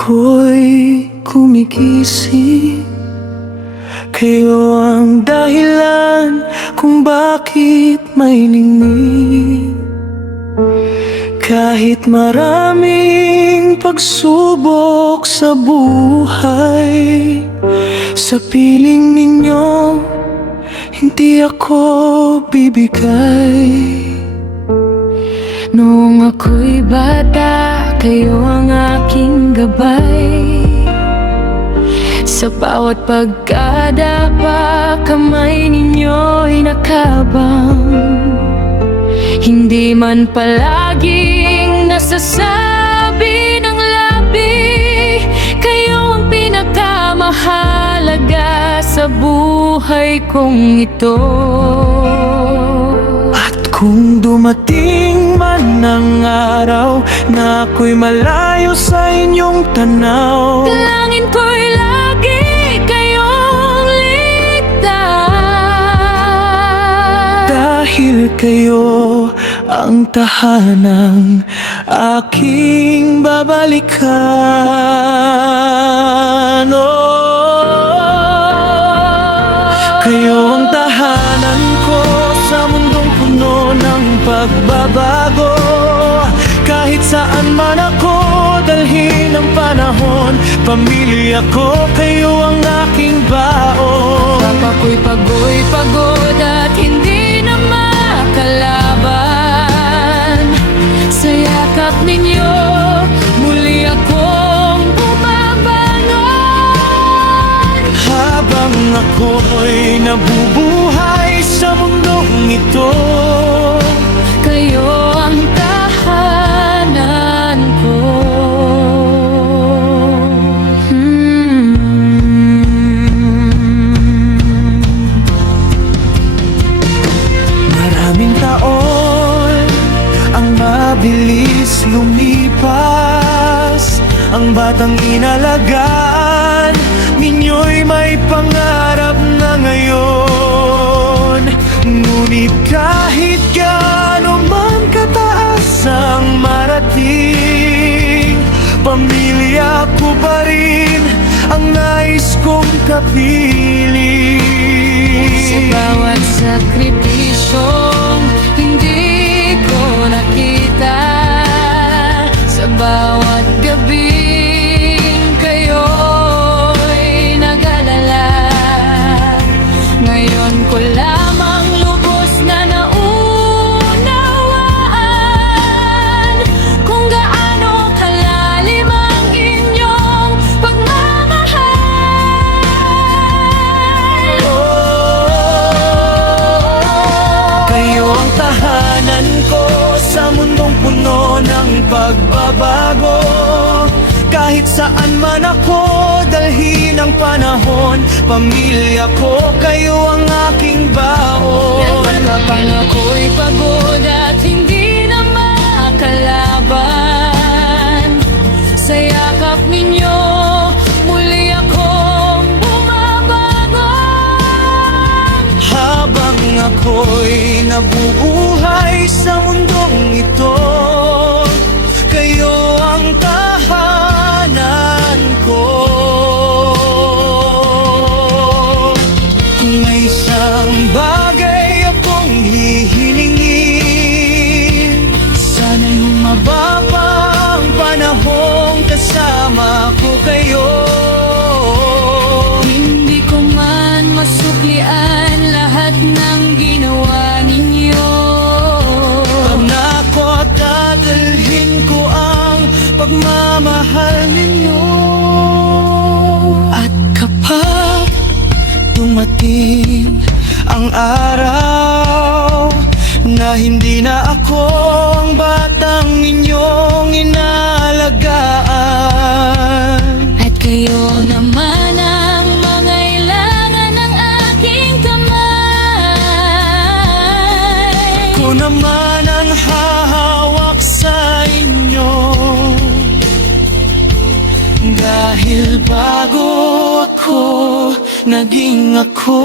ako'y gumigising, kayo ang dahilan kung bakit may ningning. Kahit maraming pagsubok sa buhay, sa piling ninyo hindi ako bibigay. Noong ako'y bata, kayo ang aking gabay. Sa bawat pagkadapa, kamay ninyo'y nakabang. Hindi man palaging nasasabi ng labi, kayo ang pinakamahalaga sa buhay kong ito. At kung dumating man ang araw na ako'y malayo sa inyong tanaw, dalangin ko'y lagi kayong ligtas. Dahil kayo ang tahanang aking babalikan. Kayo ang tahanan ko sa mundong puno ng pagbabago. Kahit saan man ako dalhin ng panahon, pamilya ko, kayo ang aking baon. Papa ko'y pagod at hindi na makalaban. Sa yakap ninyo, muli akong bumabangon. Habang ako'y nabubuhay sa mundong ito, kayo ang tahanan ko. Maraming taon ang mabilis lumipas, ang batang inalagaan ninyo'y may pangarap na ngayon. Ngunit kahit gaano man kataas ang marating, pamilya ko pa rin ang nais kong kapiling. Sa bawat sakripisyong hindi ko nakita, sa bawat gabing kayo'y nag-alala, ngayon ko lamang lubos na naunawaan kung gaano kalalim ang inyong pagmamahal. Kayo ang tahanan ko sa mundong puno ng pagbabago. Kahit saan man ako dalhin ng panahon, pamilya ko, kayo ang aking baon. Kapag ako'y pagod at hindi na makalaban, sa yakap ninyo muli akong bumabangon. Habang ako'y nabubuhay sa mundong ito, kayo ang tahanan ko. Kung may isang bagay akong hihilingin, sana'y humaba pa ang panahong kasama ko kayo. Hindi ko man masuklian lahat ng ginawa ninyo, pangako at dadalhin ko ang pagmamahal ninyo. At kapag dumating ang araw na hindi na ako ang batang inyong inalagaan, at kayo naman ang mangailangan ng aking kamay, ko naman ang hahawak sa inyo. Dahil bago ako naging ako,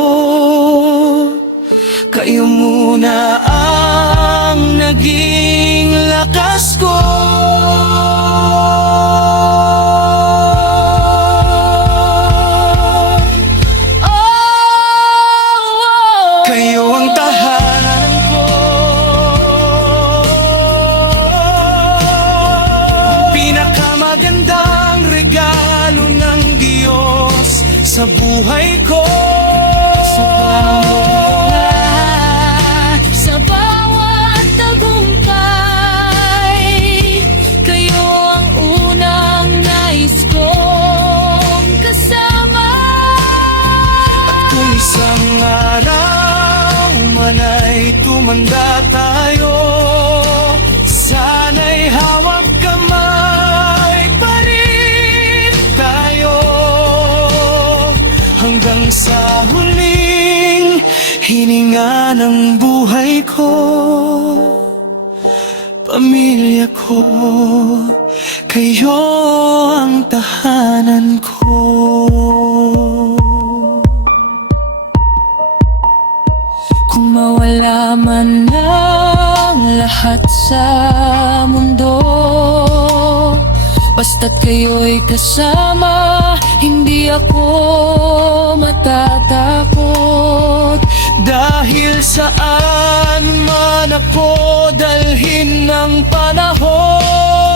kayo muna ang naging lakas ko. napakagandang regalo ng Diyos sa buhay ko. Sa bawat tagumpay, kayo ang unang nais kong kasama. Kung isang araw man ay tumanda tayo, sana'y hawak kamay pa rin tayo, hanggang sa huling hininga ng buhay ko. Pamilya ko, kayo ang tahanan ko. Kung mawala man ang lahat sa mundo, basta't kayo'y kasama, hindi ako matatakot. Dahil saan man ako dalhin ng panahon,